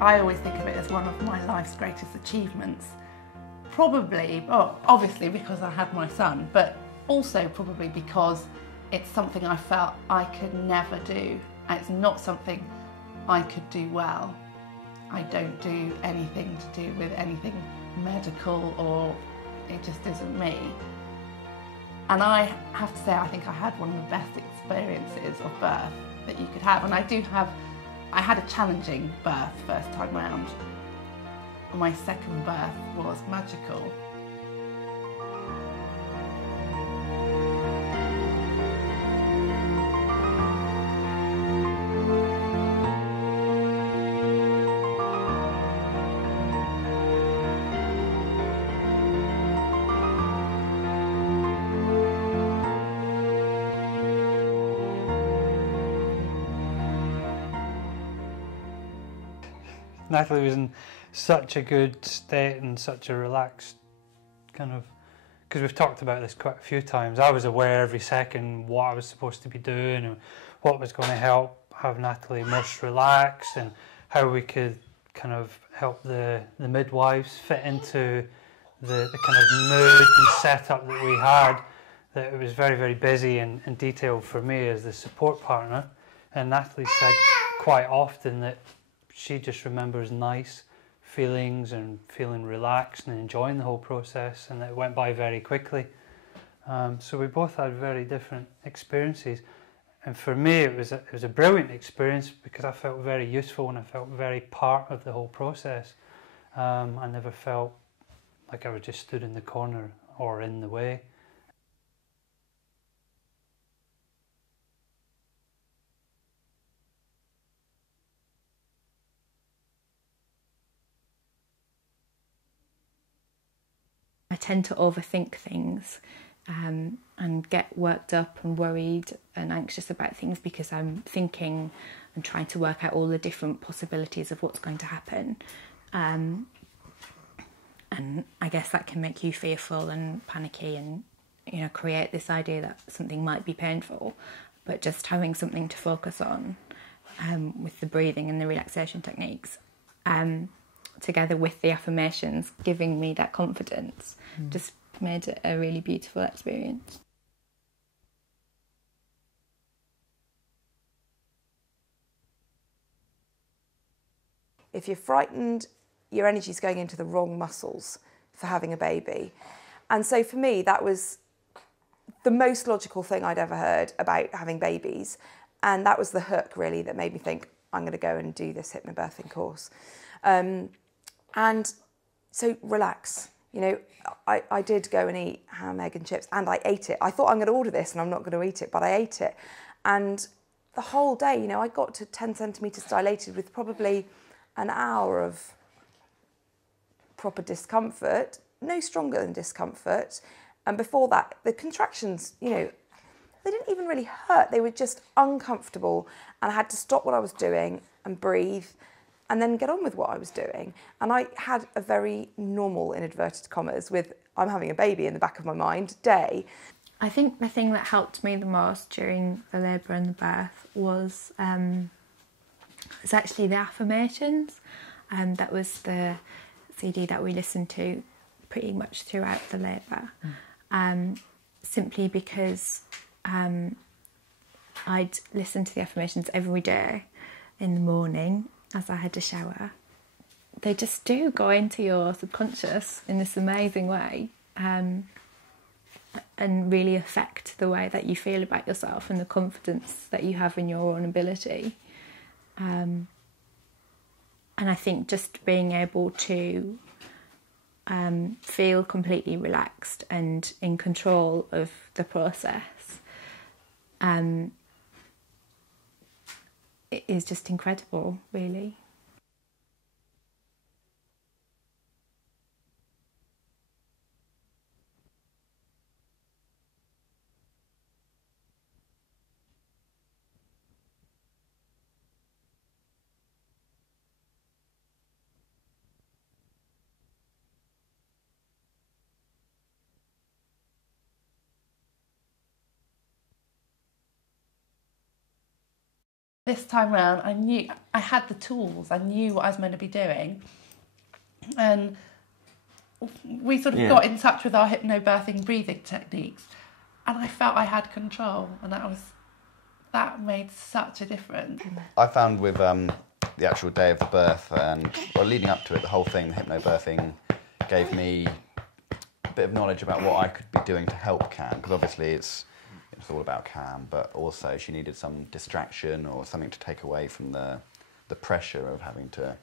I always think of it as one of my life's greatest achievements. Probably, well, obviously because I had my son, but also probably because it's something I felt I could never do. And it's not something I could do well. I don't do anything to do with anything medical, or it just isn't me. And I have to say, I think I had one of the best experiences of birth that you could have. And I had a challenging birth first time round. My second birth was magical. Natalie was in such a good state and such a relaxed kind of, because we've talked about this quite a few times. I was aware every second what I was supposed to be doing and what was going to help have Natalie most relaxed, and how we could kind of help the midwives fit into the kind of mood and setup that we had. That it was very, very busy and detailed for me as the support partner. And Natalie said quite often that she just remembers nice feelings and feeling relaxed and enjoying the whole process, and it went by very quickly. So we both had very different experiences, and for me it was a brilliant experience because I felt very useful and I felt very part of the whole process. I never felt like I was just stood in the corner or in the way. I tend to overthink things and get worked up and worried and anxious about things because I'm thinking and trying to work out all the different possibilities of what's going to happen. And I guess that can make you fearful and panicky and, you know, create this idea that something might be painful. But just having something to focus on with the breathing and the relaxation techniques, together with the affirmations, giving me that confidence, just made it a really beautiful experience. If you're frightened, your energy's going into the wrong muscles for having a baby. And so for me, that was the most logical thing I'd ever heard about having babies. And that was the hook, really, that made me think, I'm going to go and do this hypnobirthing course. And so relax. You know, I did go and eat ham, egg and chips, and I ate it. I thought, I'm going to order this and I'm not going to eat it, but I ate it. And the whole day, you know, I got to 10 centimetres dilated with probably an hour of proper discomfort, no stronger than discomfort. And before that, the contractions, you know, they didn't even really hurt. They were just uncomfortable, and I had to stop what I was doing and breathe and then get on with what I was doing. And I had a very normal, in inverted commas, with I'm having a baby in the back of my mind day. I think the thing that helped me the most during the labour and the birth was actually the affirmations. That was the CD that we listened to pretty much throughout the labour, simply because I'd listen to the affirmations every day in the morning as I had a shower. They just do go into your subconscious in this amazing way, and really affect the way that you feel about yourself and the confidence that you have in your own ability. And I think just being able to feel completely relaxed and in control of the process it is just incredible, really. this time round, I knew I had the tools. I knew what I was meant to be doing, and we sort of got in touch with our hypnobirthing breathing techniques, and I felt I had control, and that made such a difference. I found with the actual day of the birth and leading up to it, the whole thing, hypnobirthing gave me a bit of knowledge about what I could be doing to help Cam, because obviously it's all about Cam, but also she needed some distraction or something to take away from the pressure of having to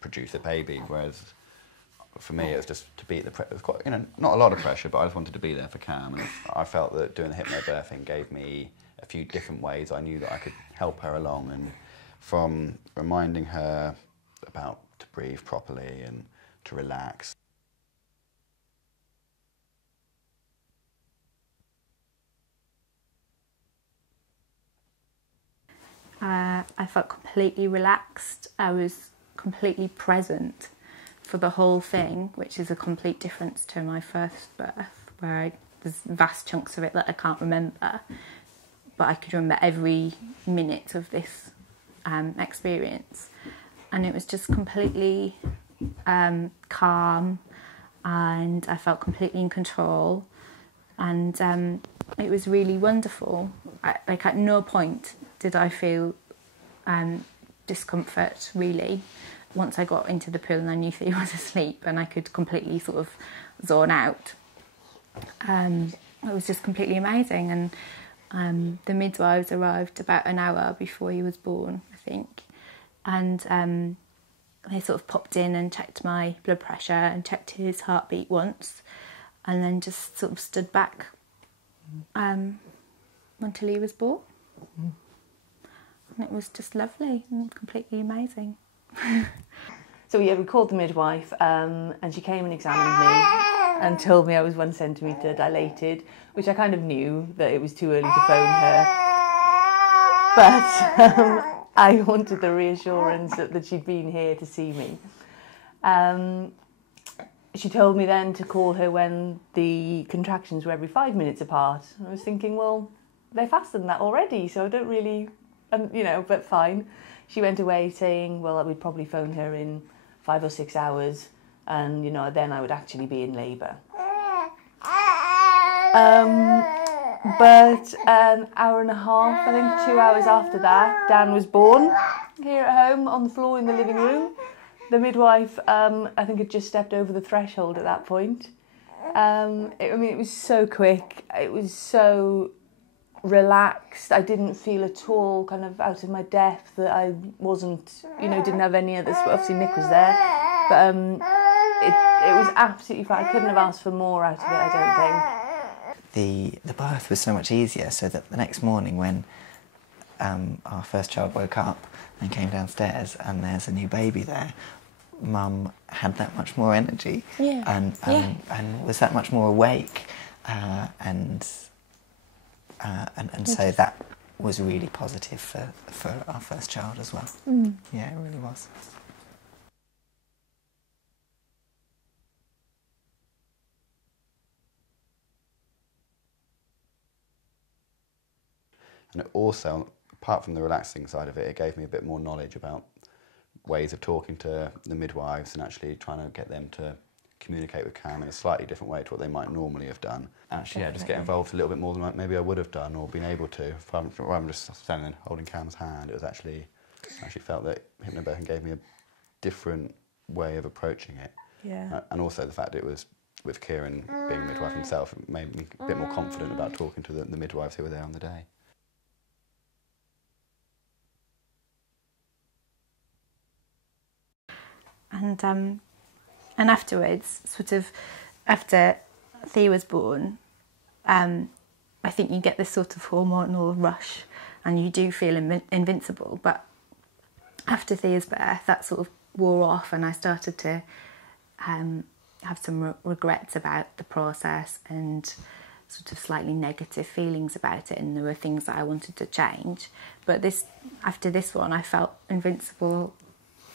produce a baby, whereas for me it was just to beat the pressure. It was quite, not a lot of pressure, but I just wanted to be there for Cam, and I felt that doing the hypnobirthing gave me a few different ways I knew that I could help her along, and from reminding her about to breathe properly and to relax. I felt completely relaxed. I was completely present for the whole thing, which is a complete difference to my first birth, where there's vast chunks of it that I can't remember, but I could remember every minute of this experience, and it was just completely calm, and I felt completely in control, and it was really wonderful. At no point did I feel discomfort, really. Once I got into the pool and I knew Theo was asleep and I could completely sort of zone out, it was just completely amazing. And the midwives arrived about an hour before he was born, I think, and they sort of popped in and checked my blood pressure and checked his heartbeat once, and then just sort of stood back until he was born. And it was just lovely and completely amazing. So we called the midwife, and she came and examined me and told me I was 1 centimetre dilated, which I kind of knew that it was too early to phone her. But I wanted the reassurance that she'd been here to see me. She told me then to call her when the contractions were every 5 minutes apart. And I was thinking, well, they're faster than that already, so I don't really, but fine. She went away saying, well, we'd probably phone her in 5 or 6 hours, and, then I would actually be in labour. But an hour and a half, I think 2 hours after that, Dan was born here at home on the floor in the living room. The midwife, I think, had just stepped over the threshold at that point. It was so quick. It was so relaxed. I didn't feel at all kind of out of my depth, that I wasn't, didn't have any others. Obviously Nick was there, but it was absolutely fine. I couldn't have asked for more out of it, I don't think. The birth was so much easier, so that the next morning when our first child woke up and came downstairs and there's a new baby there, Mum had that much more energy, and was that much more awake, and so that was really positive for our first child as well. Yeah, it really was. And it also, apart from the relaxing side of it, it gave me a bit more knowledge about ways of talking to the midwives and actually trying to get them to communicate with Cam in a slightly different way to what they might normally have done. Actually, just get involved a little bit more than maybe I would have done or been able to. Rather than just standing there holding Cam's hand, it was actually felt that hypnobirthing gave me a different way of approaching it. Yeah. And also the fact that it was with Kieran being a midwife himself, it made me a bit more confident about talking to the midwives who were there on the day. And afterwards, sort of after Thea was born, I think you get this sort of hormonal rush and you do feel invincible. But after Thea's birth, that sort of wore off, and I started to have some regrets about the process and sort of slightly negative feelings about it, and there were things that I wanted to change. But after this one, I felt invincible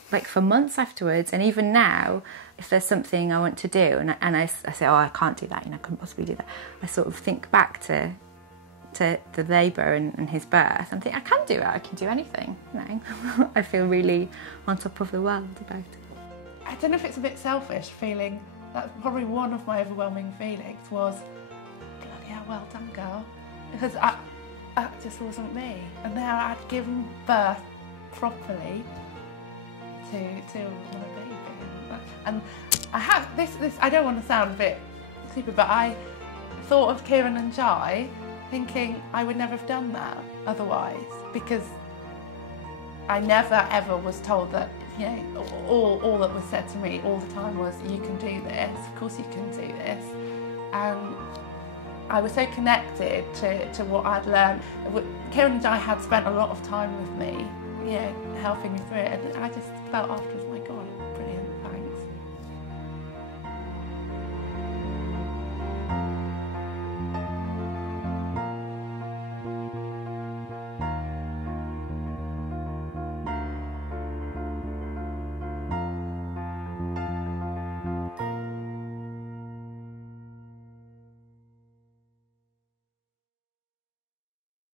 like for months afterwards, and even now, if there's something I want to do and I say, oh, I can't do that, I couldn't possibly do that, I sort of think back to to the labour and his birth, I'm thinking, I can do it, I can do anything. No. I feel really on top of the world about it. I don't know if it's a bit selfish feeling, that's probably one of my overwhelming feelings was, bloody hell, well done girl, because that just wasn't me. And now I'd given birth properly to my baby. And I have this, I don't want to sound a bit stupid, but I thought of Kieran and Jai thinking I would never have done that otherwise, because I never ever was told that, you know, all that was said to me all the time was, you can do this, of course you can do this. And I was so connected to what I'd learned. Kieran and Jai had spent a lot of time with me, you know, helping me through it, and I just felt afterwards,